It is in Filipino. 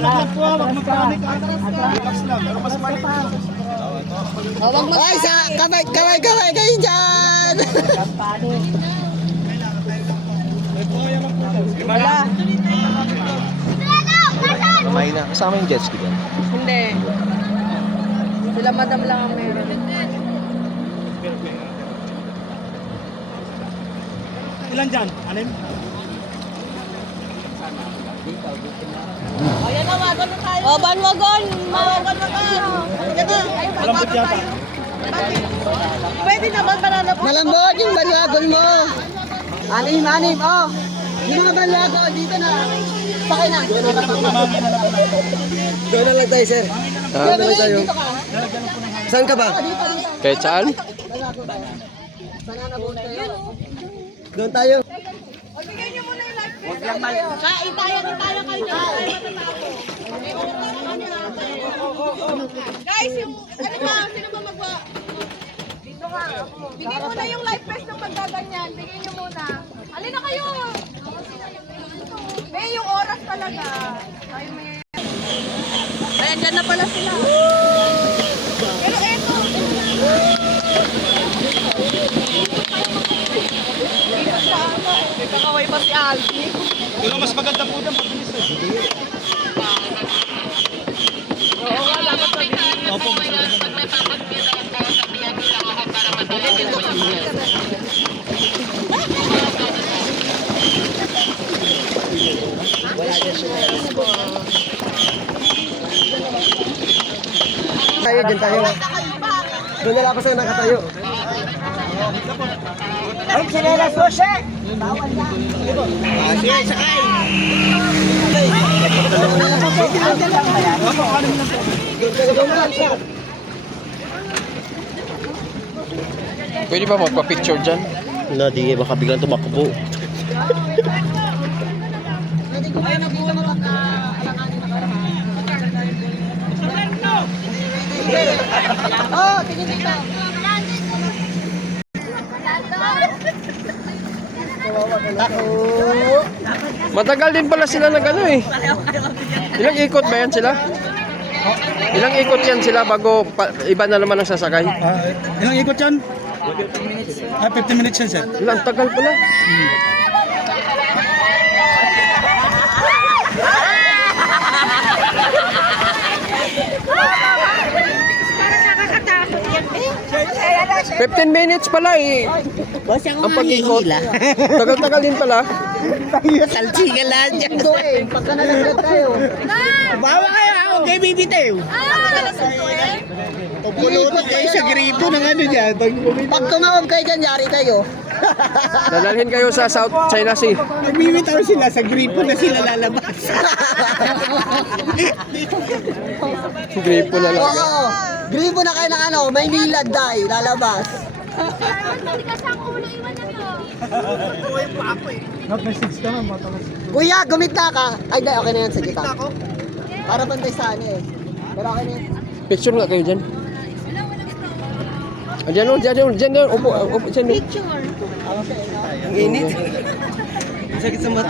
lang po, wag magpanik. Relax lang, pero mas mali. Ay, kamay kayo dyan! Wala. Kamay na. Kasama yung jet ski dyan. Hindi. Sila madam lang ang meron. Ilan dyan? Anim? Ayan na, wagon na tayo. O, banwagon. Mawagon na tayo. Malambot yata. Pwede naman banana po. Malambot yung balyagon mo. Anim, oh. Yung mga balyagon, dito na. Pakay na. Doon na lang tayo, sir. Doon na lang tayo. Saan ka ba? Kahit saan? Doon tayo. Bigyan niyo muna yung life vest. Kain tayo kayo. Guys, yung, ano ba, sino ba magwa? Dito nga. Bigyan muna yung life vest ng magkaganyan. Bigyan niyo muna. Alin na kayo? May yung oras talaga. Tayo may... Ayan, dyan na pala sila. Pero eto. Dito sa ano. May kakaway pa si Alvin. Pero mas maganda po dyan, pabilis eh. Opo, mas maganda. Tayo, dyan tayo. Doon na lang ako sa nakatayo. Ay, sinelas mo siya! Sige, sakay! Pwede ba magpa-picture dyan? Wala, di baka biglang tumakbo. Oh, tingin dito. Matagal din pala sila nag ano eh. Ilang ikot ba yan sila? Ilang ikot yan sila bago iba na naman ang sasakay? Ilang ikot yan? 15 minutes yan, sir. Ilang tagal pala. Parang nakakatakot yan. 15 minutes pala eh. Ang pag-ikot. Tagal-tagal din pala. Salsiga lang dyan. Pagka nalaglag tayo. Bawa kayo, ako kay bibitew. Pupulutan kayo sa gripo ng ano dyan. Pag tumawag kayo dyan, yari kayo. Dadalhin kayo sa South China Sea. Nagbibitaw sila sa gripo na sila lalabas. Gripo na lang. Oo. Gripo na kayo ng ano, may nilad dahil lalabas. Nag-message ka na, matalas. Kuya, gumita ka. Ay, di, okay na yan. Sige, ta. Para pantay sa ano eh. Pero okay na yan. Picture nga kayo dyan. Diyan o, dyan o. Upo, dyan o. Picture. Ang init. Sakit sa mata.